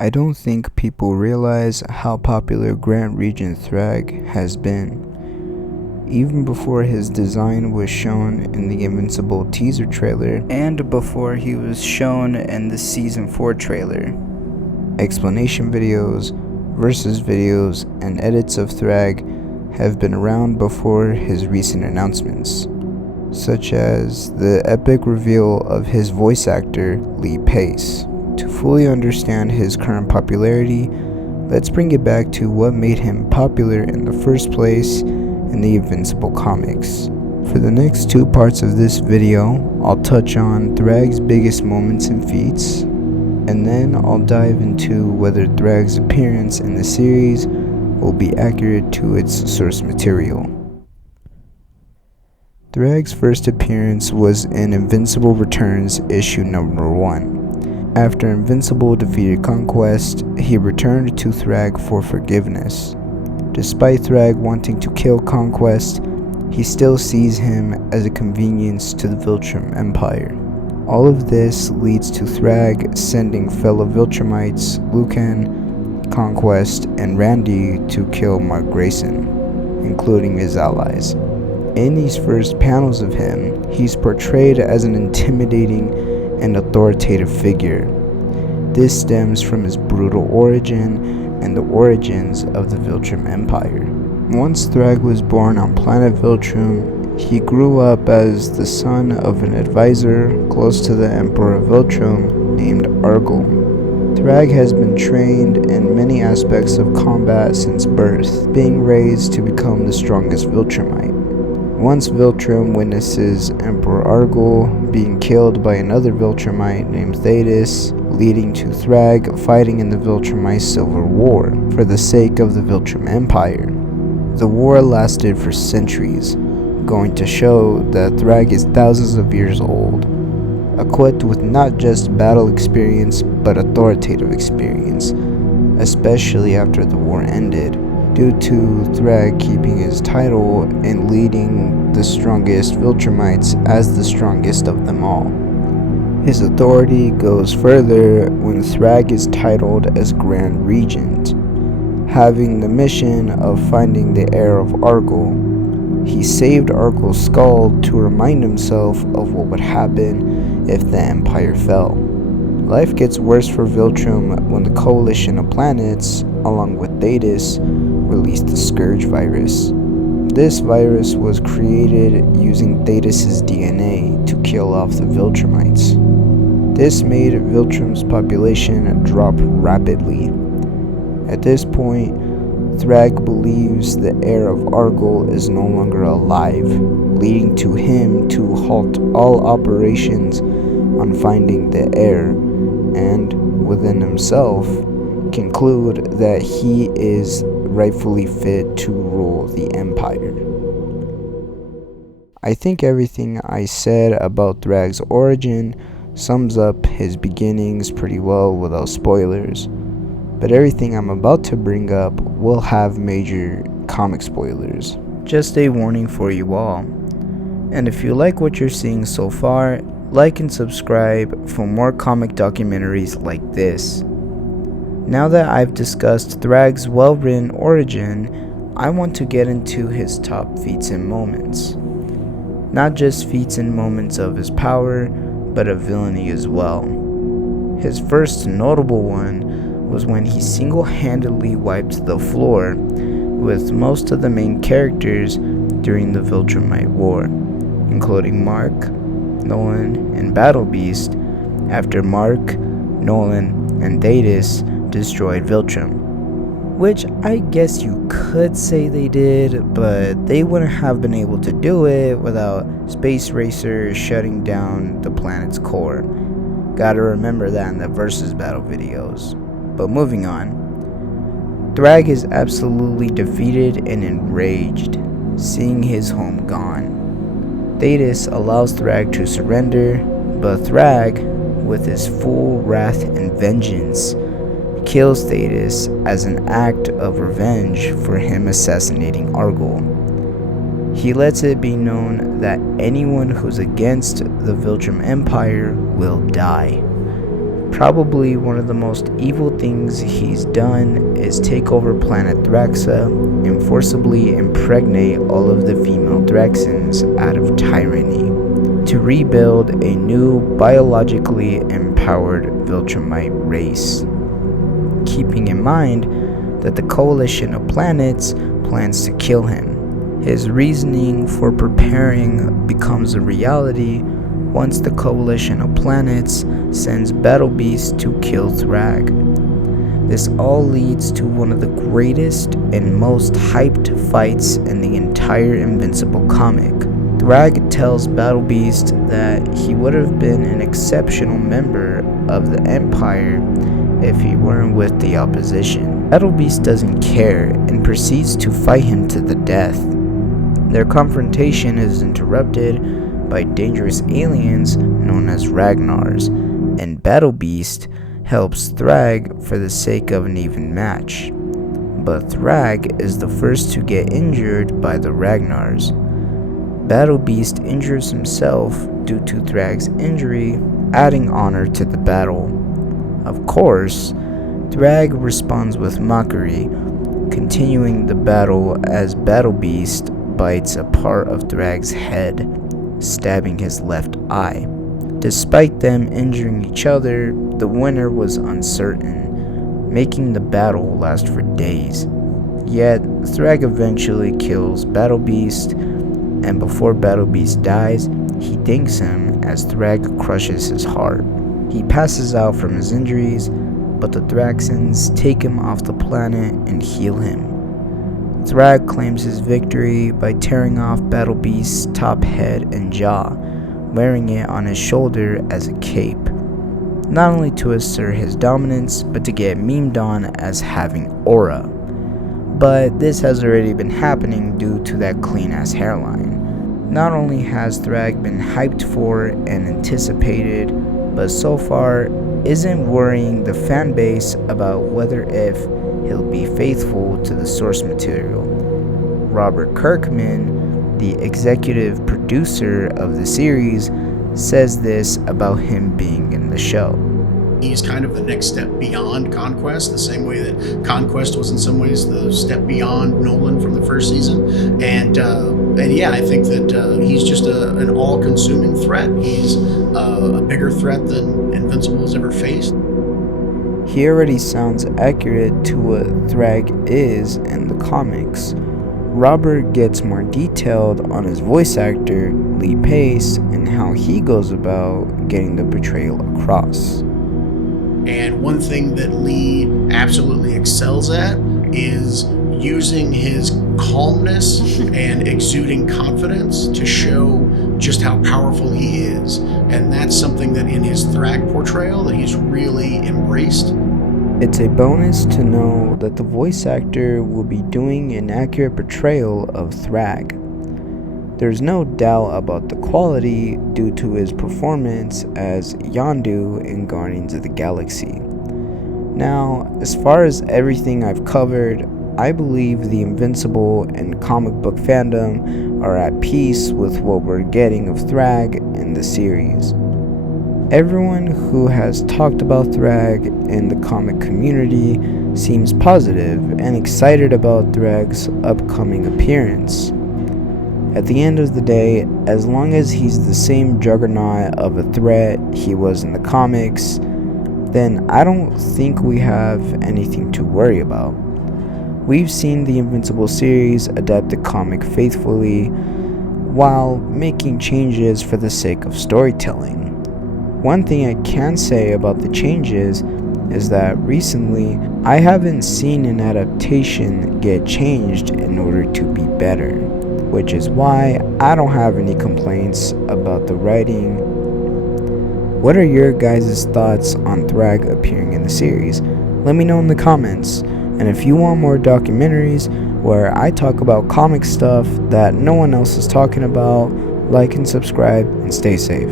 I don't think people realize how popular Grand Regent Thragg has been. Even before his design was shown in the Invincible teaser trailer, and before he was shown in the Season 4 trailer. Explanation videos, versus videos, and edits of Thragg have been around before his recent announcements, such as the epic reveal of his voice actor, Lee Pace. To fully understand his current popularity, let's bring it back to what made him popular in the first place in the Invincible comics. For the next two parts of this video, I'll touch on Thragg's biggest moments and feats, and then I'll dive into whether Thragg's appearance in the series will be accurate to its source material. Thragg's first appearance was in Invincible Returns issue number 1. After Invincible defeated Conquest, he returned to Thragg for forgiveness. Despite Thragg wanting to kill Conquest, he still sees him as a convenience to the Viltrum Empire. All of this leads to Thragg sending fellow Viltrumites Lucan, Conquest, and Randy to kill Mark Grayson, including his allies. In these first panels of him, he's portrayed as an intimidating and authoritative figure. This stems from his brutal origin and the origins of the Viltrum Empire. Once Thragg was born on planet Viltrum, he grew up as the son of an advisor close to the Emperor of Viltrum named Argel. Thragg has been trained in many aspects of combat since birth, being raised to become the strongest Viltrumite. Once Viltrum witnesses Emperor Argel being killed by another Viltrumite named Thetis, leading to Thragg fighting in the Viltrumite Civil War for the sake of the Viltrum Empire. The war lasted for centuries, going to show that Thragg is thousands of years old, equipped with not just battle experience but authoritative experience, especially after the war ended, due to Thragg keeping his title and leading the strongest Viltrumites as the strongest of them all. His authority goes further when Thragg is titled as Grand Regent, having the mission of finding the heir of Argel. He saved Argel's skull to remind himself of what would happen if the Empire fell. Life gets worse for Viltrum when the coalition of planets, along with Thetis, released the Scourge virus. This virus was created using Thetis' DNA to kill off the Viltrumites. This made Viltrum's population drop rapidly. At this point, Thragg believes the heir of Argel is no longer alive, leading to him to halt all operations on finding the heir, and within himself conclude that he is rightfully fit to rule the Empire. I think everything I said about Thragg's origin sums up his beginnings pretty well without spoilers, but everything I'm about to bring up will have major comic spoilers. Just a warning for you all. And if you like what you're seeing so far, like and subscribe for more comic documentaries like this. Now that I've discussed Thragg's well-written origin, I want to get into his top feats and moments. Not just feats and moments of his power, but of villainy as well. His first notable one was when he single-handedly wiped the floor with most of the main characters during the Viltrumite War, including Mark, Nolan, and Battle Beast, after Mark, Nolan, and Thetis destroyed Viltrum. Which I guess you could say they did, but they wouldn't have been able to do it without Space Racer shutting down the planet's core. Gotta remember that in the versus battle videos. But moving on, Thragg is absolutely defeated and enraged, seeing his home gone. Thetis allows Thragg to surrender, but Thragg, with his full wrath and vengeance, kills Thetis as an act of revenge for him assassinating Argel. He lets it be known that anyone who's against the Viltrum Empire will die. Probably one of the most evil things he's done is take over planet Thraxa and forcibly impregnate all of the female Thraxans out of tyranny to rebuild a new biologically empowered Viltrumite race, keeping in mind that the coalition of planets plans to kill him. His reasoning for preparing becomes a reality once the coalition of planets sends battle beasts to kill Thragg. This all leads to one of the greatest and most hyped fights in the entire Invincible comic. Thragg tells Battle Beast that he would have been an exceptional member of the Empire if he weren't with the opposition. Battle Beast doesn't care and proceeds to fight him to the death. Their confrontation is interrupted by dangerous aliens known as Ragnars, and Battle Beast helps Thragg for the sake of an even match. But Thragg is the first to get injured by the Ragnars. Battle Beast injures himself due to Thragg's injury, adding honor to the battle. Of course, Thragg responds with mockery, continuing the battle as Battle Beast bites a part of Thragg's head, stabbing his left eye. Despite them injuring each other, the winner was uncertain, making the battle last for days. Yet, Thragg eventually kills Battle Beast, and before Battle Beast dies, he thanks him as Thragg crushes his heart. He passes out from his injuries, but the Thraxans take him off the planet and heal him. Thragg claims his victory by tearing off Battle Beast's top head and jaw, wearing it on his shoulder as a cape, not only to assert his dominance, but to get memed on as having aura. But this has already been happening due to that clean-ass hairline. Not only has Thragg been hyped for and anticipated, but so far isn't worrying the fan base about whether if he'll be faithful to the source material. Robert Kirkman, the executive producer of the series, says this about him being in the show. He's kind of the next step beyond Conquest, the same way that Conquest was in some ways the step beyond Nolan from the first season. And yeah, I think that he's just an all-consuming threat. He's a bigger threat than Invincible has ever faced. He already sounds accurate to what Thragg is in the comics. Robert gets more detailed on his voice actor, Lee Pace, and how he goes about getting the portrayal across. And one thing that Lee absolutely excels at is using his calmness and exuding confidence to show just how powerful he is. And that's something that in his Thragg portrayal that he's really embraced. It's a bonus to know that the voice actor will be doing an accurate portrayal of Thragg. There's no doubt about the quality due to his performance as Yondu in Guardians of the Galaxy. Now, as far as everything I've covered, I believe the Invincible and comic book fandom are at peace with what we're getting of Thragg in the series. Everyone who has talked about Thragg in the comic community seems positive and excited about Thragg's upcoming appearance. At the end of the day, as long as he's the same juggernaut of a threat he was in the comics, then I don't think we have anything to worry about. We've seen the Invincible series adapt the comic faithfully while making changes for the sake of storytelling. One thing I can say about the changes is that recently I haven't seen an adaptation get changed in order to be better, which is why I don't have any complaints about the writing. What are your guys' thoughts on Thragg appearing in the series? Let me know in the comments. And if you want more documentaries where I talk about comic stuff that no one else is talking about, like and subscribe and stay safe.